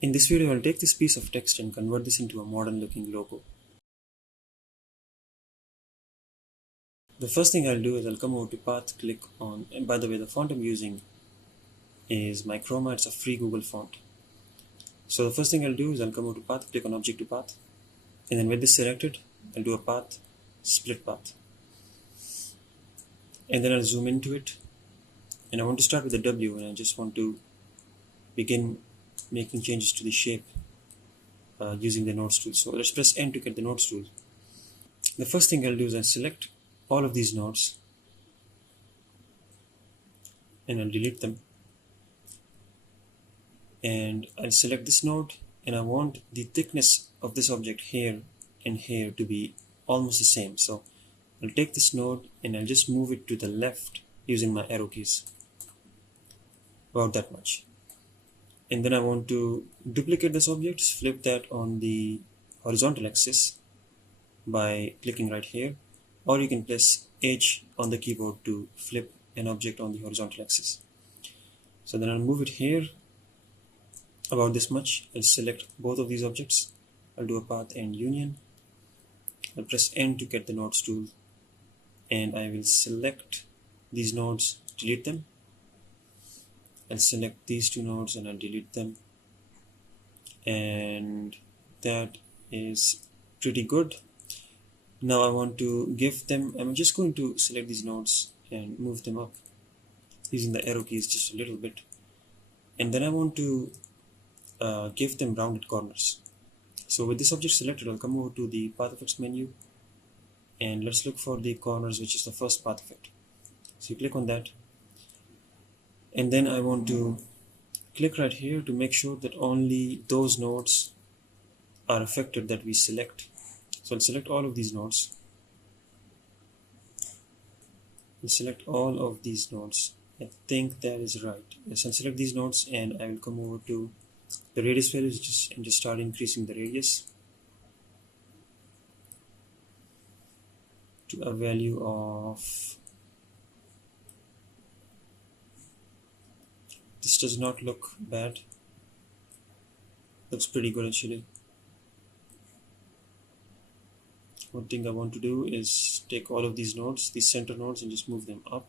In this video, I'll take this piece of text and convert this into a modern looking logo. The first thing I'll do is I'll come over to Path, click on, and by the way, the font I'm using is my Chroma. It's a free Google font. So the first thing I'll do is I'll come over to Path, click on Object to Path, and then with this selected, I'll do a path, split path. And then I'll zoom into it, and I want to start with the W, and I just want to begin making changes to the shape using the nodes tool. So let's press N to get the nodes tool. The first thing I'll do is I'll select all of these nodes and I'll delete them, and I'll select this node, and I want the thickness of this object here and here to be almost the same. So I'll take this node and I'll just move it to the left using my arrow keys, about that much. And then I want to duplicate this object, flip that on the horizontal axis by clicking right here, or you can press H on the keyboard to flip an object on the horizontal axis. So then I'll move it here about this much. I'll select both of these objects. I'll do a path and union. I'll press N to get the nodes tool, and I will select these nodes, delete them. I'll select these two nodes and I'll delete them, and that is pretty good. Now I want to give them, I'm just going to select these nodes and move them up using the arrow keys just a little bit, and then I want to give them rounded corners. So with this object selected, I'll come over to the path effects menu, and let's look for the corners, which is the first path effect. So you click on that, and then I want to click right here to make sure that only those nodes are affected that we select. So I'll select all of these nodes. I'll select all of these nodes. I think that is right. Yes, I'll select these nodes, and I will come over to the radius values and just start increasing the radius to a value of, this does not look bad, looks pretty good actually. One thing I want to do is take all of these nodes, these center nodes, and just move them up,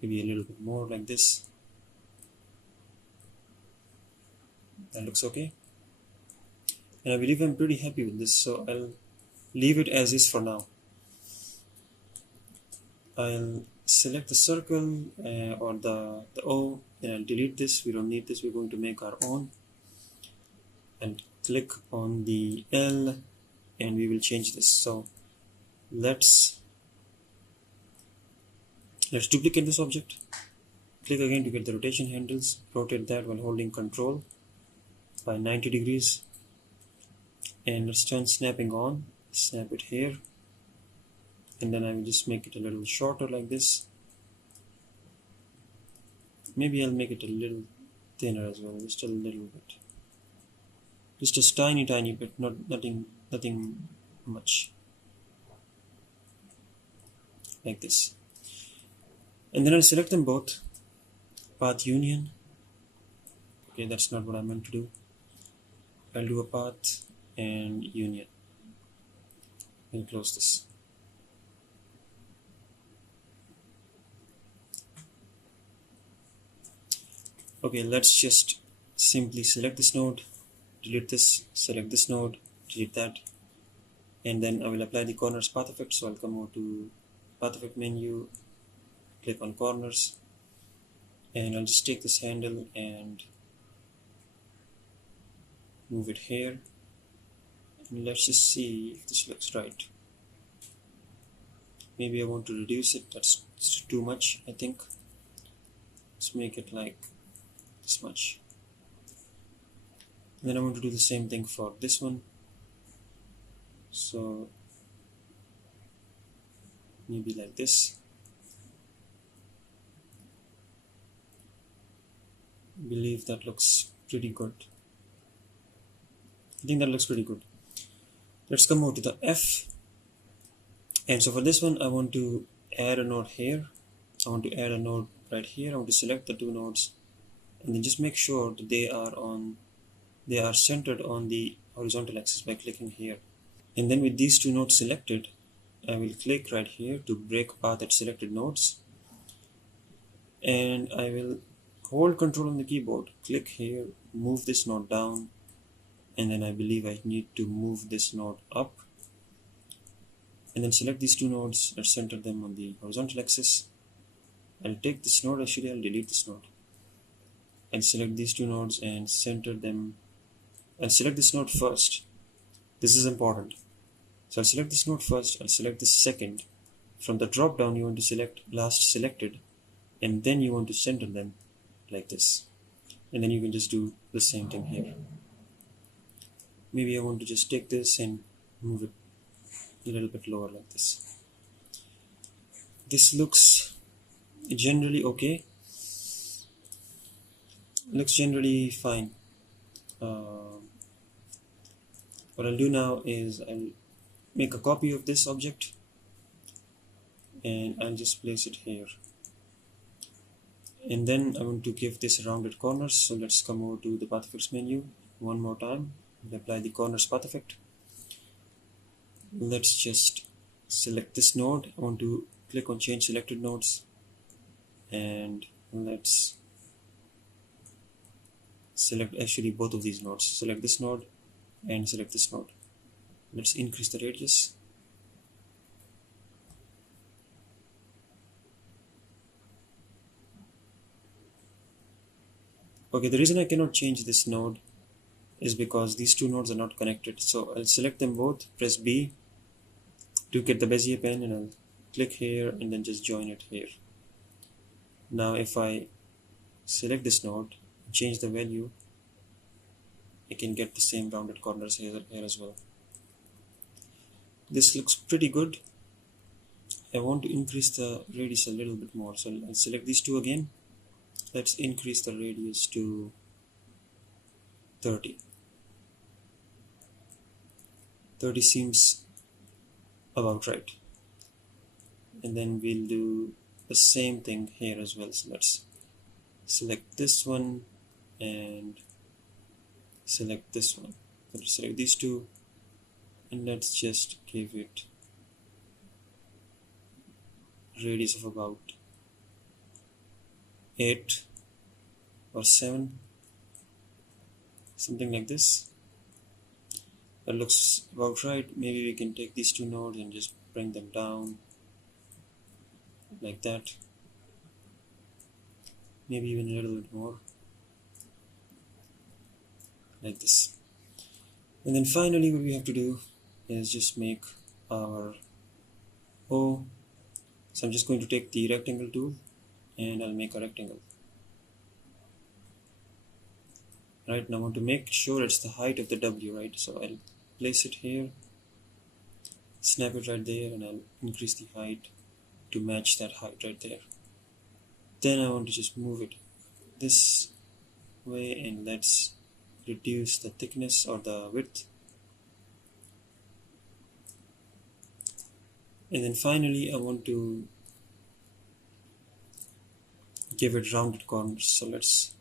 maybe a little bit more like this. That looks okay, and I believe I'm pretty happy with this, so I'll leave it as is for now. I'll select the circle or the O, and I'll delete this. We don't need this, we're going to make our own. And click on the L, and we will change this. So let's duplicate this object, click again to get the rotation handles, rotate that while holding Control by 90 degrees, and let's turn snapping on, snap it here, and then I will just make it a little shorter like this. Maybe I'll make it a little thinner as well, just a little bit, just a tiny bit, nothing much, like this. And then I'll select them both, path union. Okay, that's not what I meant to do. I'll do a path and union and close this. Okay, let's just simply select this node, delete this, select this node, delete that, and then I will apply the corners path effect. So I'll come over to path effect menu, click on corners, and I'll just take this handle and move it here, and let's just see if this looks right. Maybe I want to reduce it, that's too much, I think. Let's make it like this much. And then I want to do the same thing for this one, so maybe like this. I believe that looks pretty good. I think that looks pretty good. Let's come over to the F, and so for this one I want to add a node here, I want to add a node right here. I want to select the two nodes and then just make sure that they are centered on the horizontal axis by clicking here. And then with these two nodes selected, I will click right here to break path at selected nodes, and I will hold Control on the keyboard, click here, move this node down, and then I believe I need to move this node up, and then select these two nodes and center them on the horizontal axis. I'll take this node, actually I'll delete this node, and select these two nodes and center them. I'll select this node first. This is important. So I'll select this node first, I'll select this second. From the drop down you want to select last selected, and then you want to center them like this. And then you can just do the same thing here. Maybe I want to just take this and move it a little bit lower like this. This looks generally okay. Looks generally fine. What I'll do now is I'll make a copy of this object and I'll just place it here. And then I want to give this rounded corners, so let's come over to the path effects menu one more time and apply the corners path effect. Let's just select this node. I want to click on change selected nodes, and let's select actually both of these nodes. Select this node and select this node. Let's increase the radius. Okay, the reason I cannot change this node is because these two nodes are not connected. So I'll select them both, press B to get the Bezier pen, and I'll click here and then just join it here. Now if I select this node, change the value, I can get the same rounded corners here as well. This looks pretty good. I want to increase the radius a little bit more, so I'll select these two again. Let's increase the radius to 30. 30 seems about right. And then we'll do the same thing here as well. So let's select this one and select this one. Let's select these two and let's just give it radius of about 8 or 7, something like this. That looks about right. Maybe we can take these two nodes and just bring them down like that. Maybe even a little bit more like this. And then finally what we have to do is just make our O. So I'm just going to take the rectangle tool and I'll make a rectangle. Right, now I want to make sure it's the height of the W, right? So I'll place it here, snap it right there, and I'll increase the height to match that height right there. Then I want to just move it this way, and let's reduce the thickness or the width. And then finally I want to give it rounded corners. So let's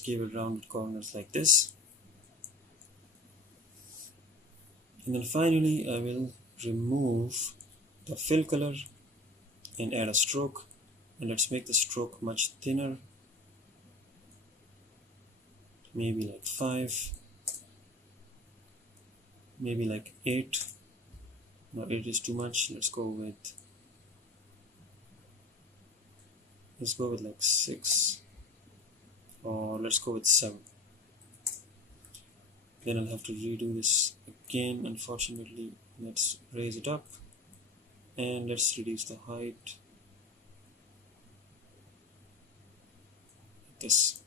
give it rounded corners like this. And then finally I will remove the fill color and add a stroke, and let's make the stroke much thinner, maybe like 5, maybe like 8. No, 8 is too much. Let's go with like 6, or let's go with 7. Then I'll have to redo this again, unfortunately. Let's raise it up and let's reduce the height like this.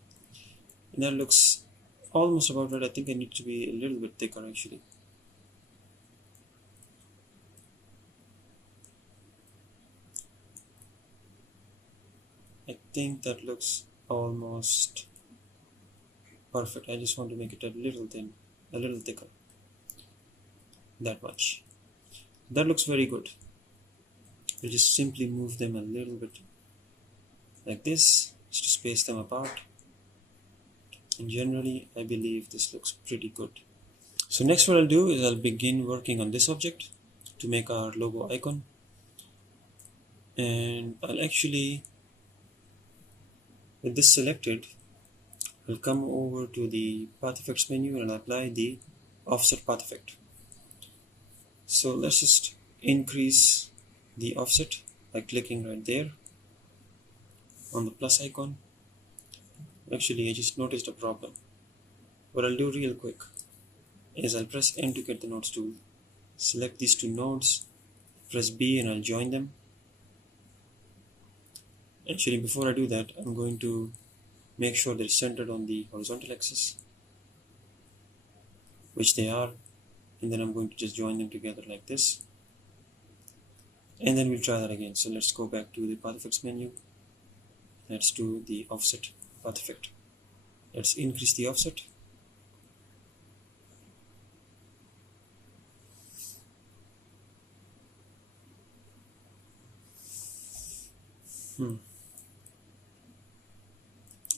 And that looks almost about right. I think I need to be a little bit thicker actually. I think that looks almost perfect. I just want to make it a little thin, a little thicker. That much. That looks very good. We'll just simply move them a little bit like this, just to space them apart. And generally, I believe this looks pretty good. So next what I'll do is I'll begin working on this object to make our logo icon. And I'll actually, with this selected, I'll come over to the path effects menu and apply the offset path effect. So let's just increase the offset by clicking right there on the plus icon. Actually, I just noticed a problem. What I'll do real quick is I'll press N to get the nodes tool, select these two nodes, press B and I'll join them. Actually, before I do that, I'm going to make sure they're centered on the horizontal axis, which they are, and then I'm going to just join them together like this, and then we'll try that again. So let's go back to the path effects menu. Let's do the offset path effect. Let's increase the offset.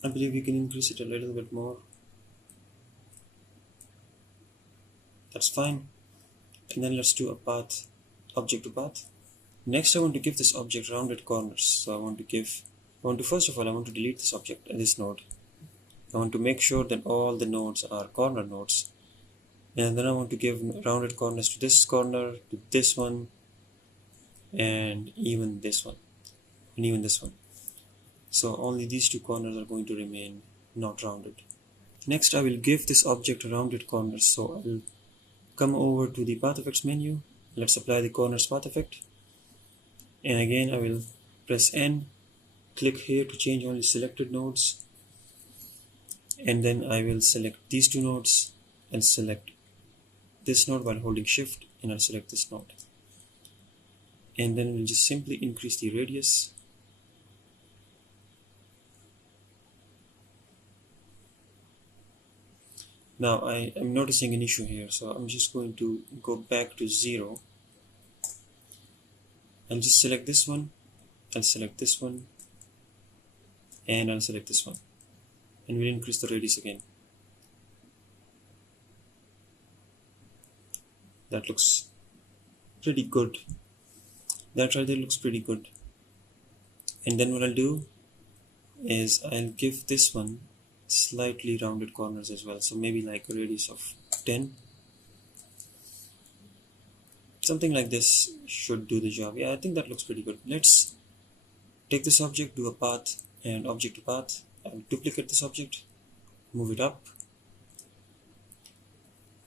I believe we can increase it a little bit more. That's fine. And then let's do a path, object to path. Next, I want to give this object rounded corners. So I want to first of all, I want to delete this object, this node. I want to make sure that all the nodes are corner nodes. And then I want to give rounded corners to this corner, to this one, and even this one, and even this one. So only these two corners are going to remain not rounded. Next, I will give this object rounded corners. So I'll come over to the path effects menu. Let's apply the corners path effect. And again, I will press N, click here to change only selected nodes. And then I will select these two nodes and select this node while holding shift, and I'll select this node. And then we'll just simply increase the radius. Now I am noticing an issue here, so I'm just going to go back to 0. I'll just select this one, I'll select this one, and I'll select this one, and we'll increase the radius again. That looks pretty good. That right there looks pretty good. And then what I'll do is I'll give this one slightly rounded corners as well, so maybe like a radius of 10. Something like this should do the job. Yeah, I think that looks pretty good. Let's take this object, do a path and object to path, and duplicate this object, move it up,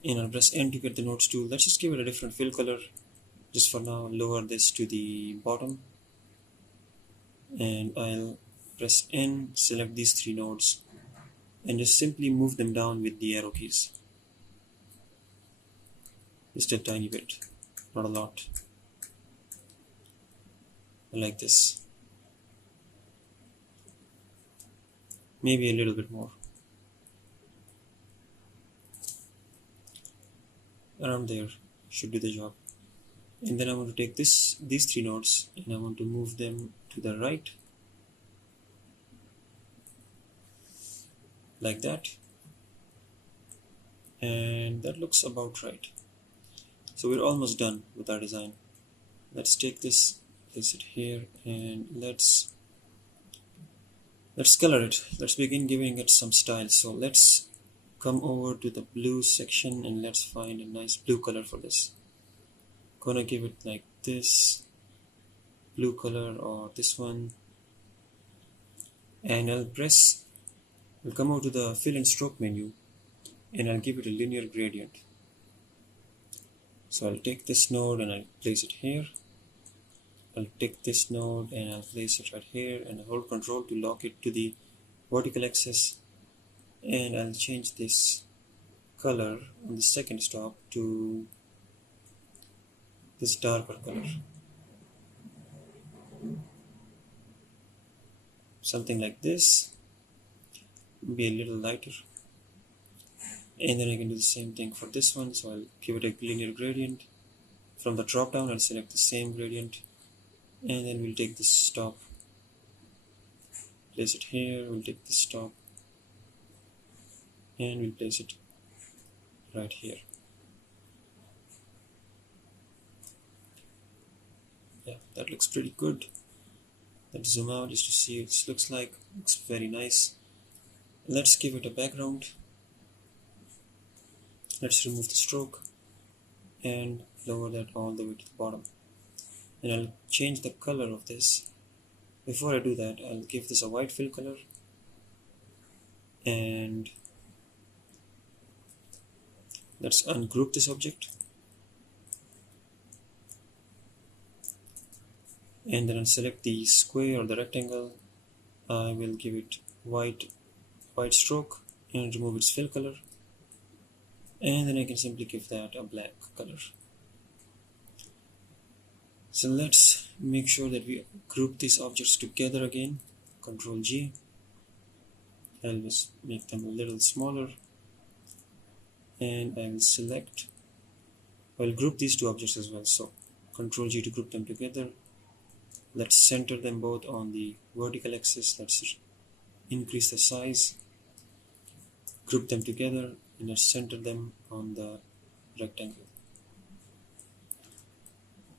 and I'll press N to get the nodes tool. Let's just give it a different fill color just for now. Lower this to the bottom, and I'll press N, select these three nodes, and just simply move them down with the arrow keys. Just a tiny bit, not a lot. Like this. Maybe a little bit more. Around there should do the job. And then I want to take these three nodes and I want to move them to the right, like that, and that looks about right. So we're almost done with our design. Let's take this, place it here, and let's color it. Let's begin giving it some style. So let's come over to the blue section and let's find a nice blue color for this. Gonna give it like this blue color, or this one, and I'll come over to the fill and stroke menu and I'll give it a linear gradient. So I'll take this node and I'll place it here. I'll take this node and I'll place it right here, and I'll hold Control to lock it to the vertical axis, and I'll change this color on the second stop to this darker color, something like this, be a little lighter. And then I can do the same thing for this one. So I'll give it a linear gradient. From the drop down I'll select the same gradient, and then we'll take this stop place it here. We'll take this top and we'll place it right here. Yeah, that looks pretty good. Let's zoom out just to see what it looks like. Looks very nice. Let's give it a background. Let's remove the stroke and lower that all the way to the bottom. And I'll change the color of this. Before I do that, I'll give this a white fill color, and let's ungroup this object, and then I'll select the square or the rectangle. I will give it white stroke and remove its fill color, and then I can simply give that a black color. So let's make sure that we group these objects together again. Ctrl G. I'll just make them a little smaller, and I will select, I'll group these two objects as well. So Ctrl G to group them together. Let's center them both on the vertical axis. Let's increase the size, group them together, and let's center them on the rectangle.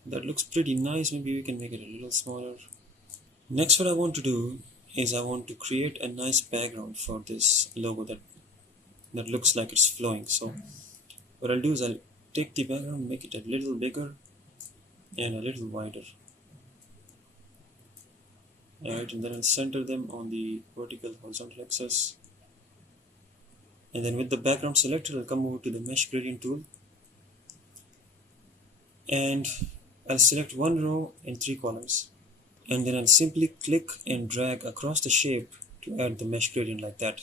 That looks pretty nice. Maybe we can make it a little smaller. Next, what I want to do is I want to create a nice background for this logo that looks like it's flowing. So what I'll do is I'll take the background, make it a little bigger and a little wider. Alright, and then I'll center them on the vertical horizontal axis. And then with the background selected, I'll come over to the mesh gradient tool, and I'll select one row and 3 columns, and then I'll simply click and drag across the shape to add the mesh gradient like that.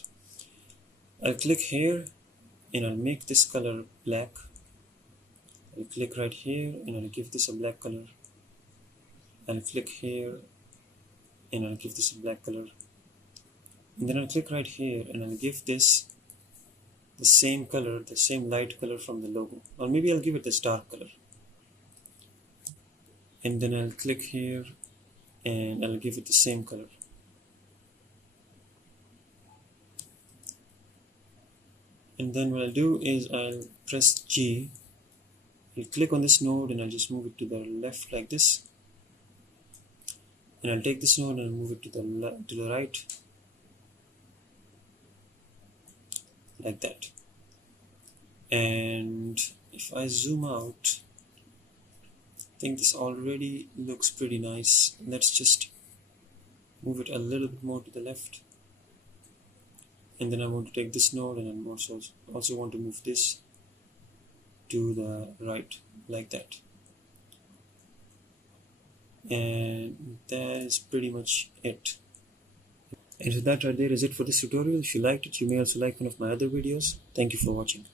I'll click here and I'll make this color black. I'll click right here and I'll give this a black color. I'll click here and I'll give this a black color. And then I'll click right here and I'll give this the same color, the same light color from the logo. Or maybe I'll give it this dark color. And then I'll click here and I'll give it the same color. And then what I'll do is I'll press G, I'll click on this node and I'll just move it to the left like this. And I'll take this node and I'll move it to the right like that. And if I zoom out, I think this already looks pretty nice. Let's just move it a little bit more to the left, and then I want to take this node and I also want to move this to the right like that. And that is pretty much it. And so that right there is it for this tutorial. If you liked it, you may also like one of my other videos. Thank you for watching.